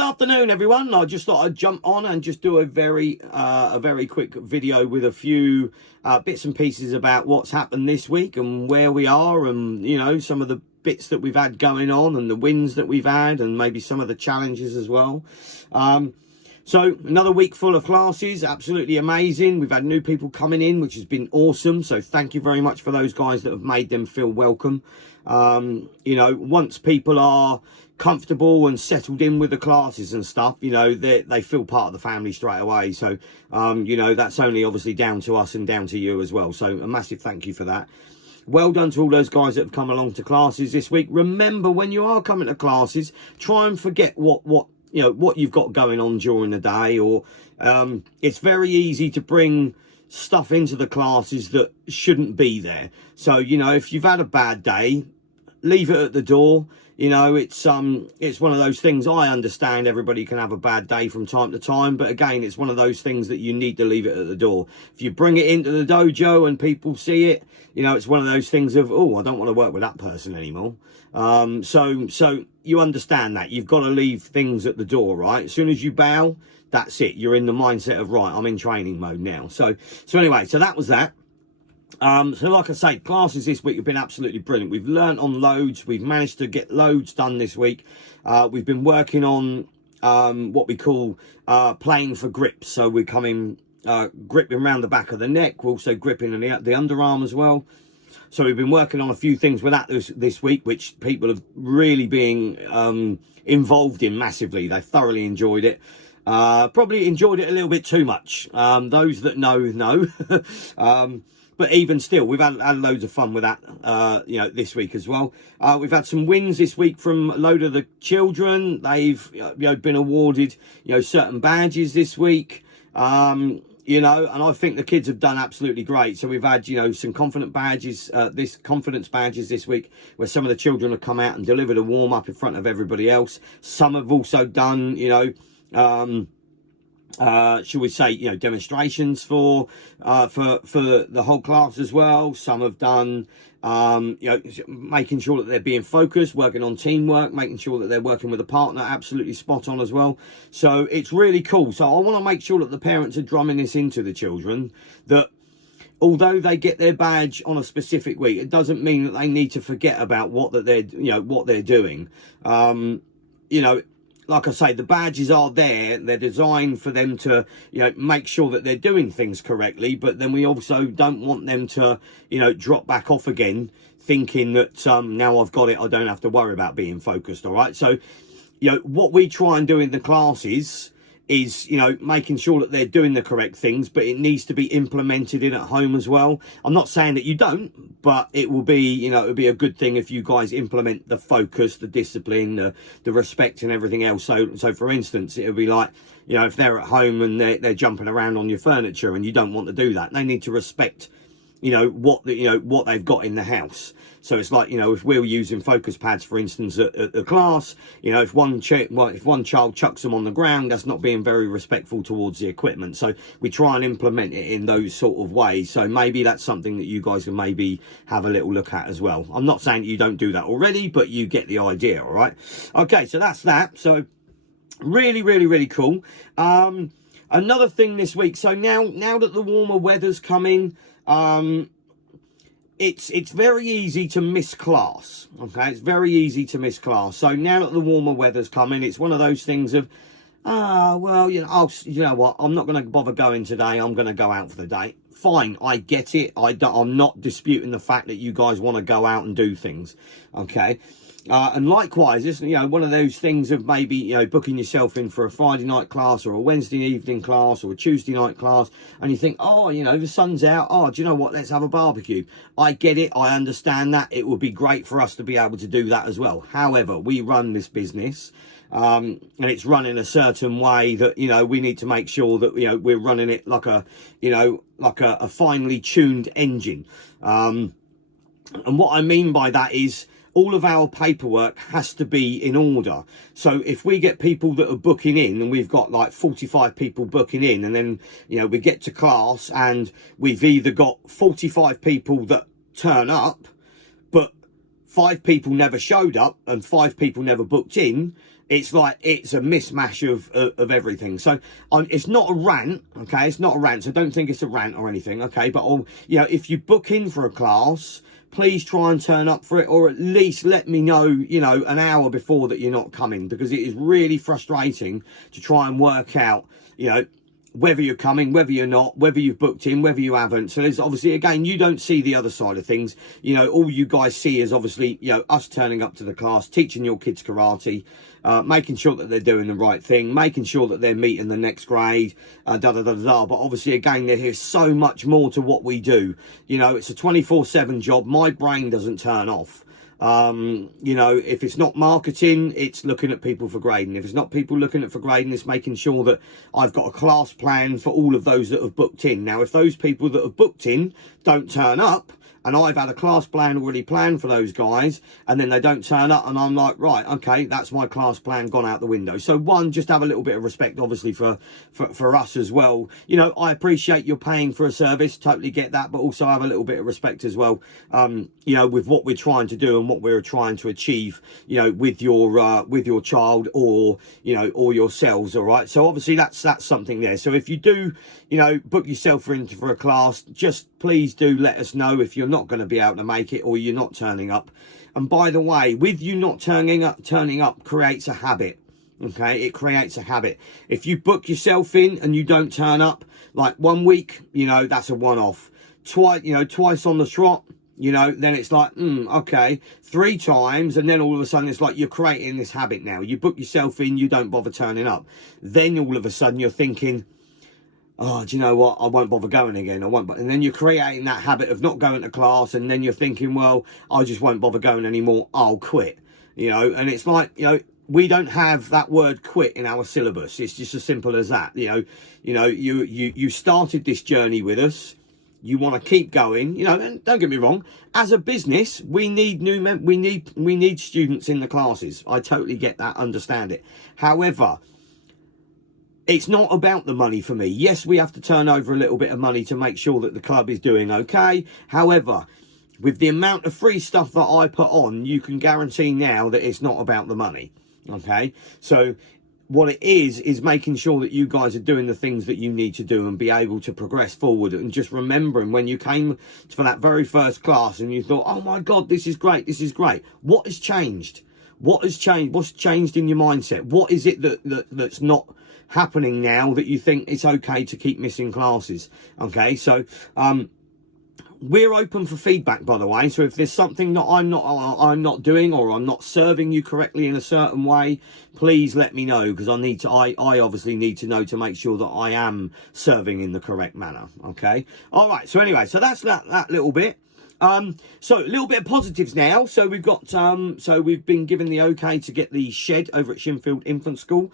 afternoon, everyone. I just thought I'd jump on and just do a very quick video with a few bits and pieces about what's happened this week and where we are, and some of the bits that we've had going on and the wins that we've had, and maybe some of the challenges as well. So another week full of classes, absolutely amazing. We've had new people coming in, which has been awesome. So thank you very much for those guys that have made them feel welcome. Once people are comfortable and settled in with the classes and stuff, they feel part of the family straight away. So, that's only obviously down to us and down to you as well. So a massive thank you for that. Well done to all those guys that have come along to classes this week. Remember, when you are coming to classes, try and forget what you've got going on during the day, or it's very easy to bring stuff into the classes that shouldn't be there. So, if you've had a bad day, leave it at the door. It's one of those things. I understand everybody can have a bad day from time to time, but again, it's one of those things that you need to leave it at the door. If you bring it into the dojo and people see it, it's one of those things of, oh, I don't want to work with that person anymore. So you understand that you've got to leave things at the door, right? As soon as you bow, that's it. You're in the mindset of, right, I'm in training mode now. So anyway, so that was that. So like I say, classes this week have been absolutely brilliant. We've learnt on loads. We've managed to get loads done this week. We've been working on what we call playing for grips. So we're coming gripping around the back of the neck. We're also gripping the underarm as well. So we've been working on a few things with that this week, which people have really been involved in massively. They thoroughly enjoyed it. Probably enjoyed it a little bit too much. Those that know. But even still, we've had loads of fun with that, this week as well. We've had some wins this week from a load of the children. They've, been awarded, certain badges this week. And I think the kids have done absolutely great. So we've had, some confidence badges this week, where some of the children have come out and delivered a warm up in front of everybody else. Some have also done, should we say, demonstrations for the whole class as well. Some have done, making sure that they're being focused, working on teamwork, making sure that they're working with a partner, absolutely spot on as well. So it's really cool. So I want to make sure that the parents are drumming this into the children, that although they get their badge on a specific week, it doesn't mean that they need to forget about what they're doing. Like I say, the badges are there. They're designed for them to, make sure that they're doing things correctly. But then we also don't want them to, drop back off again, thinking that now I've got it, I don't have to worry about being focused. All right. So, what we try and do in the classes is, making sure that they're doing the correct things, but it needs to be implemented in at home as well. I'm not saying that you don't, but it will be, it'll be a good thing if you guys implement the focus, the discipline, the respect and everything else. So for instance, it'll be like, if they're at home and they're jumping around on your furniture and you don't want to do that, they need to respect, what they've got in the house. So it's like, if we're using focus pads, for instance, at the class, if one child chucks them on the ground, that's not being very respectful towards the equipment. So we try and implement it in those sort of ways. So maybe that's something that you guys can maybe have a little look at as well. I'm not saying you don't do that already, but you get the idea. All right. Okay. So that's that. So really, really, really cool. Another thing this week. So now that the warmer weather's coming, it's very easy to miss class. Okay, it's very easy to miss class. So now that the warmer weather's coming, it's one of those things of, you know what, I'm not going to bother going today. I'm going to go out for the day. Fine, I get it. I'm not disputing the fact that you guys want to go out and do things. Okay. And likewise, it's, one of those things of maybe, booking yourself in for a Friday night class or a Wednesday evening class or a Tuesday night class, and you think, oh, the sun's out. Oh, do you know what? Let's have a barbecue. I get it. I understand that. It would be great for us to be able to do that as well. However, we run this business, and it's run in a certain way that, we need to make sure that, we're running it like a finely tuned engine. And what I mean by that is, all of our paperwork has to be in order. So if we get people that are booking in, and we've got like 45 people booking in, and then, we get to class and we've either got 45 people that turn up, but 5 people never showed up and 5 people never booked in, it's like it's a mismatch of everything. So it's not a rant, okay? It's not a rant, so don't think it's a rant or anything, okay? But you know, if you book in for a class, please try and turn up for it, or at least let me know, you know, an hour before that you're not coming, because it is really frustrating to try and work out, you know, whether you're coming, whether you're not, whether you've booked in, whether you haven't. So there's obviously, again, you don't see the other side of things. You know, all you guys see is obviously, you know, us turning up to the class, teaching your kids karate, making sure that they're doing the right thing, making sure that they're meeting the next grade, But obviously, again, there's so much more to what we do. You know, it's a 24/7 job. My brain doesn't turn off. You know, if it's not marketing, it's looking at people for grading. If it's not people looking at for grading, it's making sure that I've got a class plan for all of those that have booked in. Now, if those people that have booked in don't turn up, and I've had a class plan already planned for those guys, and then they don't turn up, and I'm like, right, okay, that's my class plan gone out the window. So one, just have a little bit of respect, obviously, for us as well. You know, I appreciate you're paying for a service, totally get that, but also have a little bit of respect as well, you know, with what we're trying to do and what we're trying to achieve, you know, with your child, or, you know, or yourselves, all right? So obviously that's something there. So if you do, you know, book yourself for a class, just please do let us know if you're not going to be able to make it, or you're not turning up. And by the way, with you not turning up creates a habit. Okay, it creates a habit. If you book yourself in and you don't turn up, like 1 week, you know, that's a one-off. Twice on the trot, you know, then it's like, okay, 3 times, and then all of a sudden it's like you're creating this habit now. You book yourself in, you don't bother turning up. Then all of a sudden you're thinking, oh, do you know what? I won't bother going again. And then you're creating that habit of not going to class, and then you're thinking, well, I just won't bother going anymore. I'll quit. You know, and it's like, you know, we don't have that word quit in our syllabus. It's just as simple as that. You know, you started this journey with us. You want to keep going, you know, and don't get me wrong, as a business, we need we need students in the classes. I totally get that, understand it. However, it's not about the money for me. Yes, we have to turn over a little bit of money to make sure that the club is doing okay. However, with the amount of free stuff that I put on, you can guarantee now that it's not about the money. Okay? So what it is making sure that you guys are doing the things that you need to do and be able to progress forward. And just remembering when you came for that very first class and you thought, oh my God, this is great, this is great. What has changed? What has changed? What's changed in your mindset? What is it that's not happening now that you think it's okay to keep missing classes? Okay, so we're open for feedback, by the way. So if there's something that I'm not doing, or I'm not serving you correctly in a certain way, please let me know, because I obviously need to know to make sure that I am serving in the correct manner. Okay, all right. So anyway, so that's that little bit. So a little bit of positives now. So we've got so we've been given the okay to get the shed over at Shinfield Infant School.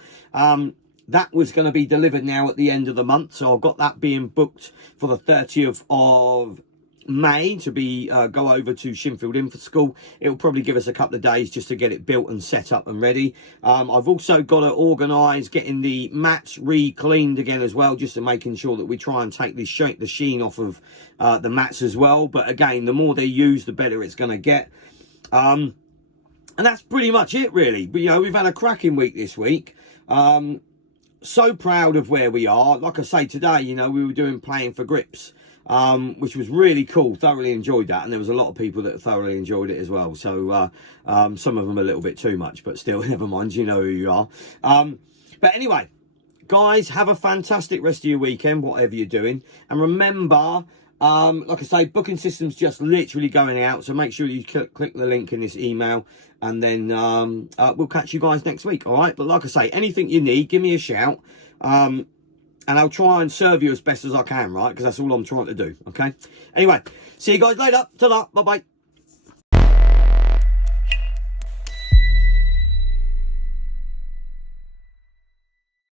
That was going to be delivered now at the end of the month. So I've got that being booked for the 30th of May to be go over to Shinfield Infant School. It'll probably give us a couple of days just to get it built and set up and ready. I've also got to organise getting the mats re-cleaned again as well, just to making sure that we try and take the sheen off of the mats as well. But again, the more they're used, the better it's going to get. And that's pretty much it, really. But, you know, we've had a cracking week this week. So proud of where we are. Like I say, today, you know, we were doing playing for grips, which was really cool. Thoroughly enjoyed that, and there was a lot of people that thoroughly enjoyed it as well. So some of them a little bit too much, but still, never mind, you know who you are. But anyway, guys, have a fantastic rest of your weekend, whatever you're doing. And remember, like I say, booking system's just literally going out, so make sure you click the link in this email, and then we'll catch you guys next week. All right, but like I say, anything you need, give me a shout, and I'll try and serve you as best as I can, right? Because that's all I'm trying to do. Okay, anyway, see you guys later. Ta-da, bye bye.